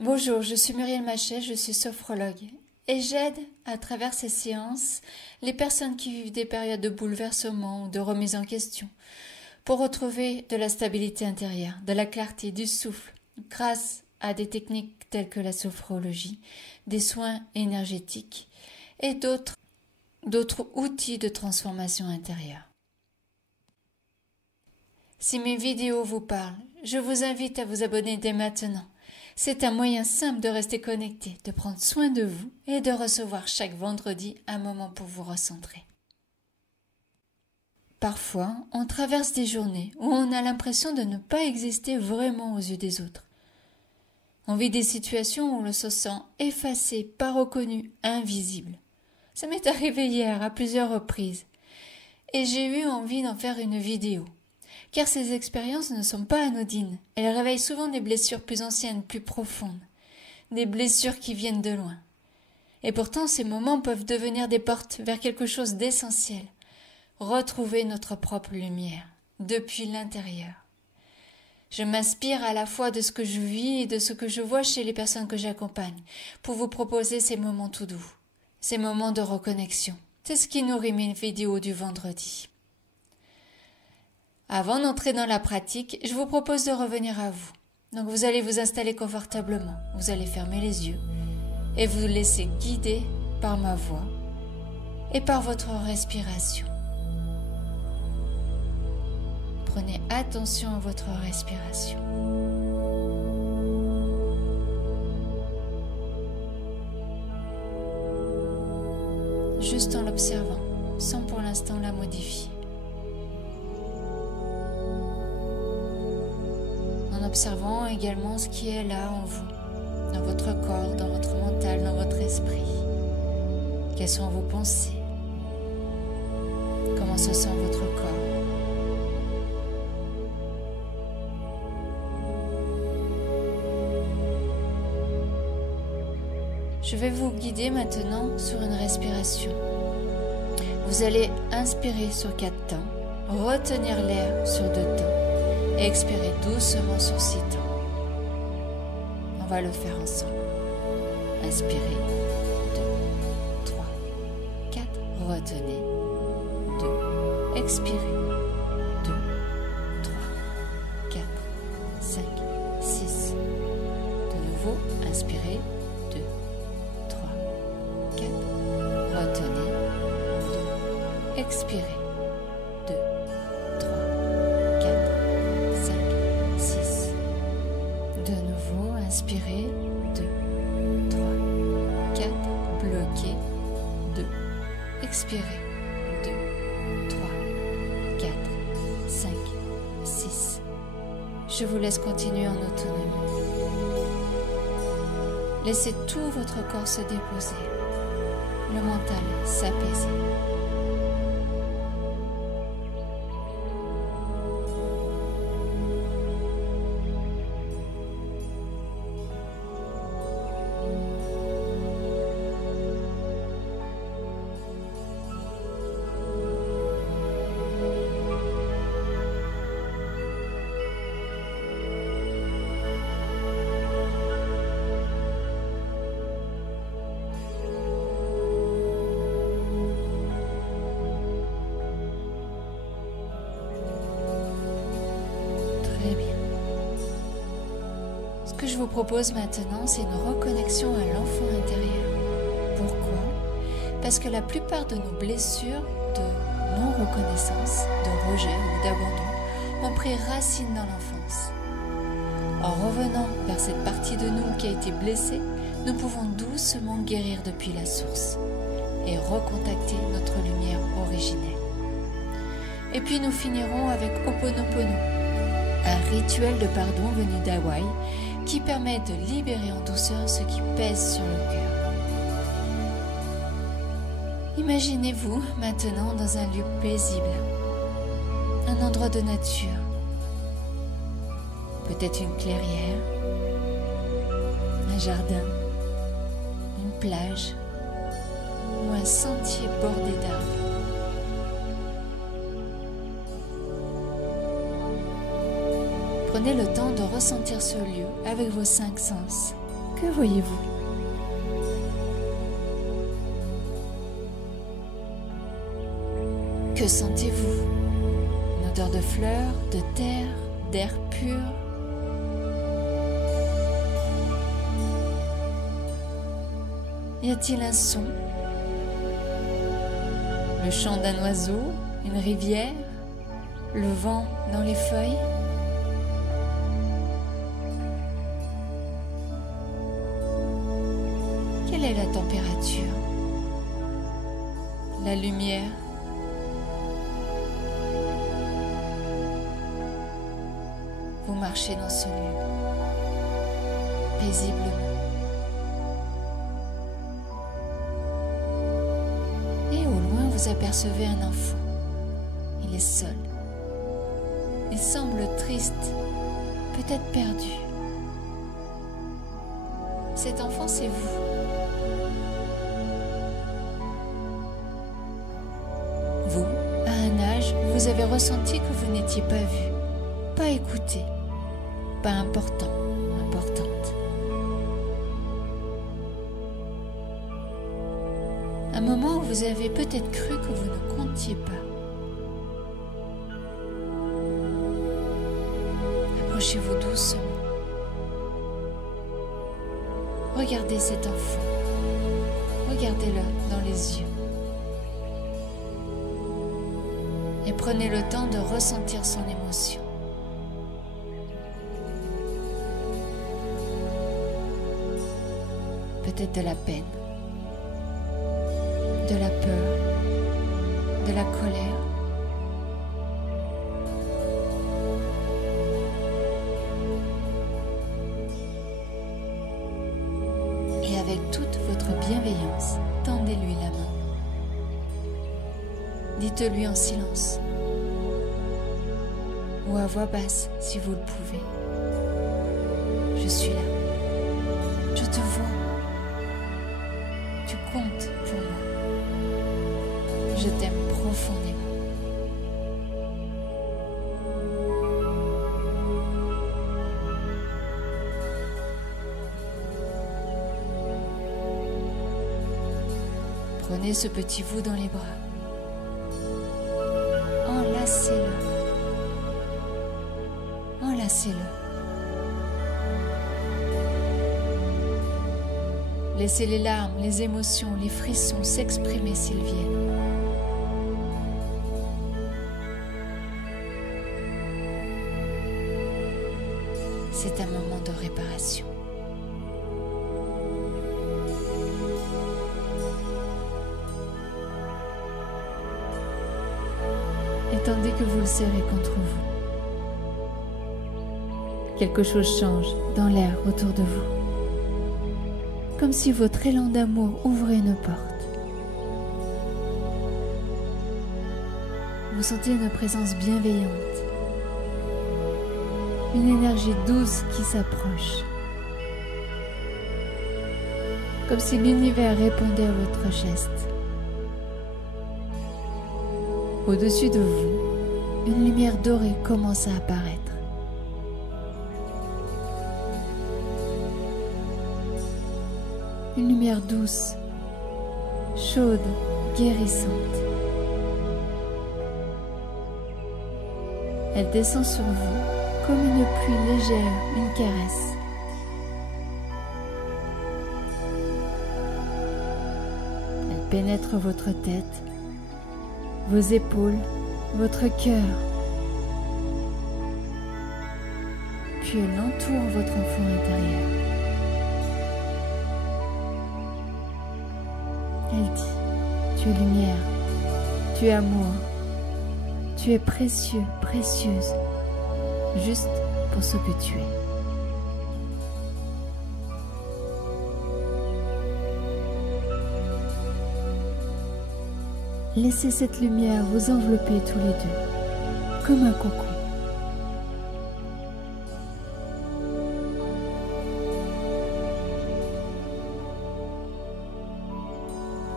Bonjour, je suis Muriel Machet, je suis sophrologue et j'aide à travers ces séances les personnes qui vivent des périodes de bouleversement ou de remise en question pour retrouver de la stabilité intérieure, de la clarté, du souffle grâce à des techniques telles que la sophrologie, des soins énergétiques et d'autres outils de transformation intérieure. Si mes vidéos vous parlent, je vous invite à vous abonner dès maintenant. C'est un moyen simple de rester connecté, de prendre soin de vous et de recevoir chaque vendredi un moment pour vous recentrer. Parfois, on traverse des journées où on a l'impression de ne pas exister vraiment aux yeux des autres. On vit des situations où l'on se sent effacé, pas reconnu, invisible. Ça m'est arrivé hier à plusieurs reprises et j'ai eu envie d'en faire une vidéo. Car ces expériences ne sont pas anodines. Elles réveillent souvent des blessures plus anciennes, plus profondes. Des blessures qui viennent de loin. Et pourtant, ces moments peuvent devenir des portes vers quelque chose d'essentiel. Retrouver notre propre lumière, depuis l'intérieur. Je m'inspire à la fois de ce que je vis et de ce que je vois chez les personnes que j'accompagne, pour vous proposer ces moments tout doux, ces moments de reconnexion. C'est ce qui nourrit mes vidéos du vendredi. Avant d'entrer dans la pratique, je vous propose de revenir à vous. Donc vous allez vous installer confortablement, vous allez fermer les yeux et vous laisser guider par ma voix et par votre respiration. Prenez attention à votre respiration. Juste en l'observant, sans pour l'instant la modifier. En observant également ce qui est là en vous, dans votre corps, dans votre mental, dans votre esprit. Quelles sont vos pensées? Comment se sent votre corps? Je vais vous guider maintenant sur une respiration. Vous allez inspirer sur 4 temps, retenir l'air sur 2 temps. Et expirez doucement sur 6 temps. On va le faire ensemble. Inspirez. 2, 3, 4. Retenez. 2. Expirez. 2, 3, 4, 5, 6. De nouveau, inspirez. 2, 3, 4. Retenez. 2. Expirez. 2, 3, 4. De nouveau, inspirez, 2, 3, 4, bloquez, 2, expirez, 2, 3, 4, 5, 6. Je vous laisse continuer en autonomie. Laissez tout votre corps se déposer, le mental s'apaiser. Très bien. Ce que je vous propose maintenant, c'est une reconnexion à l'enfant intérieur. Pourquoi? Parce que la plupart de nos blessures de non-reconnaissance, de rejet ou d'abandon ont pris racine dans l'enfance. En revenant vers cette partie de nous qui a été blessée, nous pouvons doucement guérir depuis la source et recontacter notre lumière originelle. Et puis nous finirons avec Ho'oponopono, un rituel de pardon venu d'Hawaï qui permet de libérer en douceur ce qui pèse sur le cœur. Imaginez-vous maintenant dans un lieu paisible, un endroit de nature, peut-être une clairière, un jardin, une plage ou un sentier bordé d'arbres. Prenez le temps de ressentir ce lieu avec vos 5 sens. Que voyez-vous? Que sentez-vous? Une odeur de fleurs, de terre, d'air pur? Y a-t-il un son? Le chant d'un oiseau, une rivière, le vent dans les feuilles? Quelle est la température? La lumière? Vous marchez dans ce lieu, paisiblement. Et au loin, vous apercevez un enfant. Il est seul. Il semble triste, peut-être perdu. Cet enfant, c'est vous. Vous, à un âge où vous avez ressenti que vous n'étiez pas vu, pas écouté, pas important, importante. Un moment où vous avez peut-être cru que vous ne comptiez pas. Approchez-vous doucement. Regardez cet enfant. Regardez-le dans les yeux. Et prenez le temps de ressentir son émotion. Peut-être de la peine, de la peur, de la colère. Et avec toute votre bienveillance, tendez-lui la main. Dites-lui en silence ou à voix basse si vous le pouvez. Je suis là. Je te vois. Tu comptes pour moi. Je t'aime profondément. Prenez ce petit vous dans les bras. Enlacez-le. Enlacez-le. Laissez les larmes, les émotions, les frissons s'exprimer s'ils viennent. C'est un moment de réparation. Attendez que vous le serrez contre vous. Quelque chose change dans l'air autour de vous. Comme si votre élan d'amour ouvrait une porte. Vous sentez une présence bienveillante. Une énergie douce qui s'approche. Comme si l'univers répondait à votre geste. Au-dessus de vous, une lumière dorée commence à apparaître. Une lumière douce, chaude, guérissante. Elle descend sur vous comme une pluie légère, une caresse. Elle pénètre votre tête, vos épaules, votre cœur. Puis elle entoure votre enfant intérieur. Elle dit, tu es lumière, tu es amour, tu es précieux, précieuse, juste pour ce que tu es. Laissez cette lumière vous envelopper tous les deux, comme un cocon.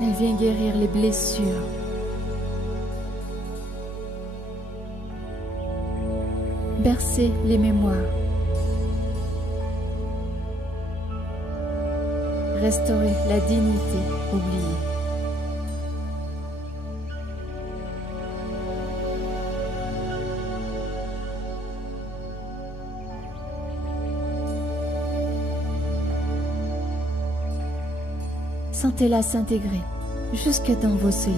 Elle vient guérir les blessures, bercer les mémoires, restaurer la dignité oubliée. Sentez-la s'intégrer jusque dans vos cellules.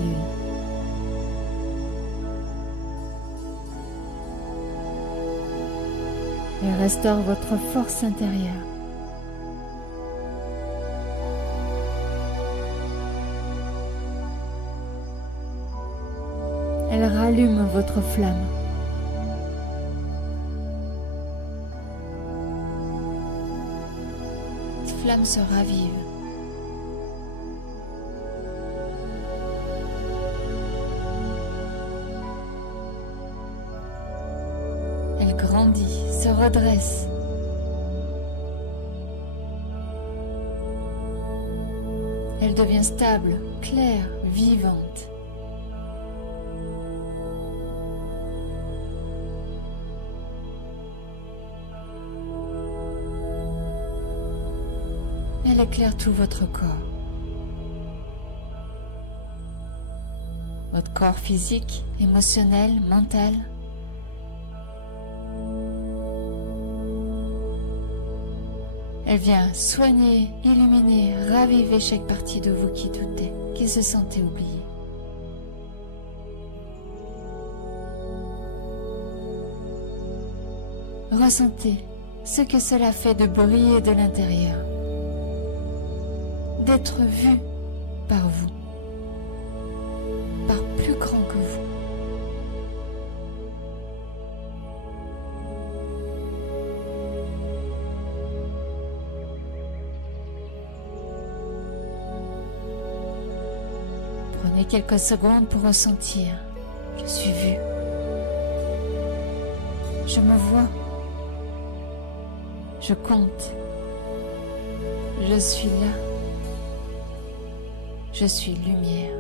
Elle restaure votre force intérieure. Elle rallume votre flamme. Cette flamme se ravive. Elle grandit, se redresse. Elle devient stable, claire, vivante. Elle éclaire tout votre corps. Votre corps physique, émotionnel, mental. Elle vient soigner, illuminer, raviver chaque partie de vous qui doutait, qui se sentait oubliée. Ressentez ce que cela fait de briller de l'intérieur, d'être vu par vous, par plus grand que vous. Prenez quelques secondes pour ressentir. Je suis vu. Je me vois. Je compte. Je suis là. Je suis lumière.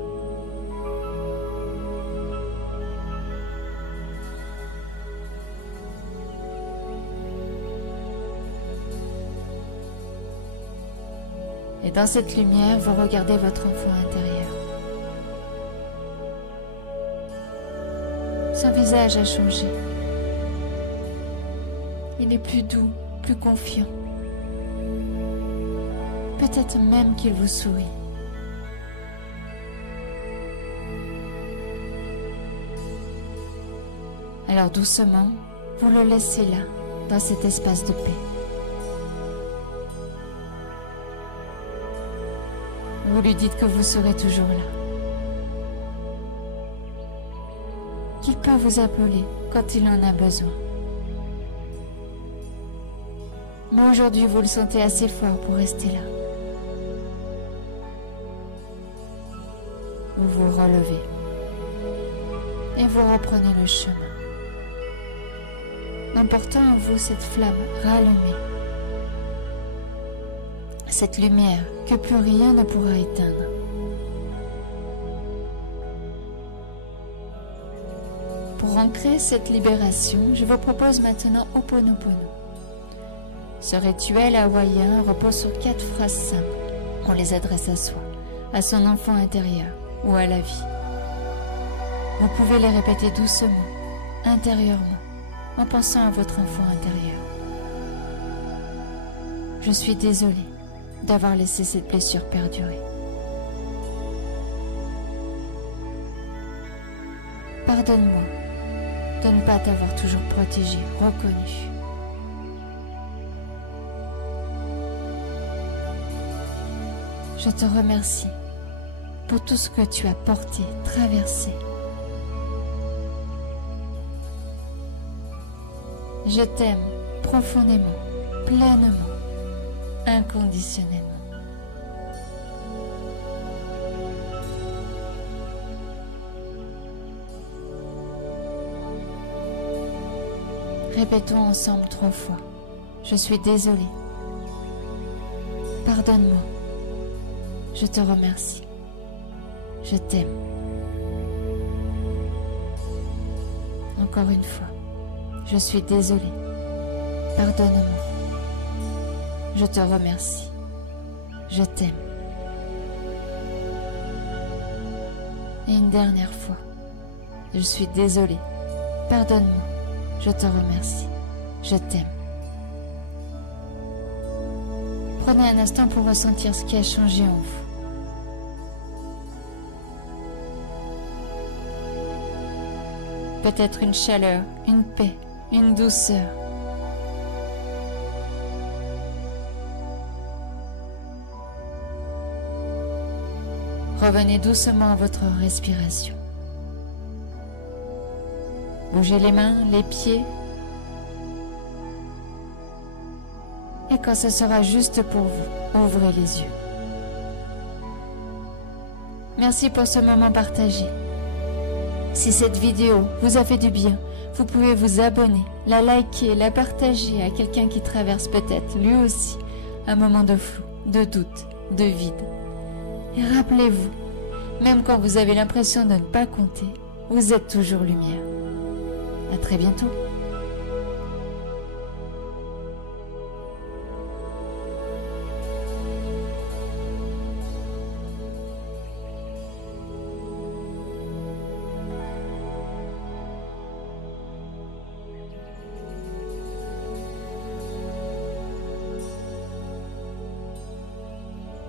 Et dans cette lumière, vous regardez votre enfant intérieur. Son visage a changé. Il est plus doux, plus confiant. Peut-être même qu'il vous sourit. Alors doucement, vous le laissez là, dans cet espace de paix. Vous lui dites que vous serez toujours là. Qu'il peut vous appeler quand il en a besoin. Mais aujourd'hui, vous le sentez assez fort pour rester là. Vous vous relevez et vous reprenez le chemin, emportant en vous cette flamme rallumée, cette lumière que plus rien ne pourra éteindre. Pour ancrer cette libération, je vous propose maintenant Ho'oponopono. Ce rituel hawaïen repose sur 4 phrases simples. On les adresse à soi, à son enfant intérieur ou à la vie. Vous pouvez les répéter doucement, intérieurement, en pensant à votre enfant intérieur. Je suis désolée d'avoir laissé cette blessure perdurer. Pardonne-moi de ne pas t'avoir toujours protégé, reconnu. Je te remercie pour tout ce que tu as porté, traversé. Je t'aime profondément, pleinement, inconditionnellement. Répétons ensemble 3 fois. Je suis désolée. Pardonne-moi. Je te remercie. Je t'aime. Encore une fois. Je suis désolée. Pardonne-moi. Je te remercie. je t'aime. Et une dernière fois, je suis désolée, pardonne-moi, je te remercie, je t'aime. Prenez un instant pour ressentir ce qui a changé en vous. Peut-être une chaleur, une paix, une douceur. Revenez doucement à votre respiration. Bougez les mains, les pieds. Et quand ce sera juste pour vous, ouvrez les yeux. Merci pour ce moment partagé. Si cette vidéo vous a fait du bien, vous pouvez vous abonner, la liker, la partager à quelqu'un qui traverse peut-être lui aussi un moment de flou, de doute, de vide. Et rappelez-vous, même quand vous avez l'impression de ne pas compter, vous êtes toujours lumière. À très bientôt.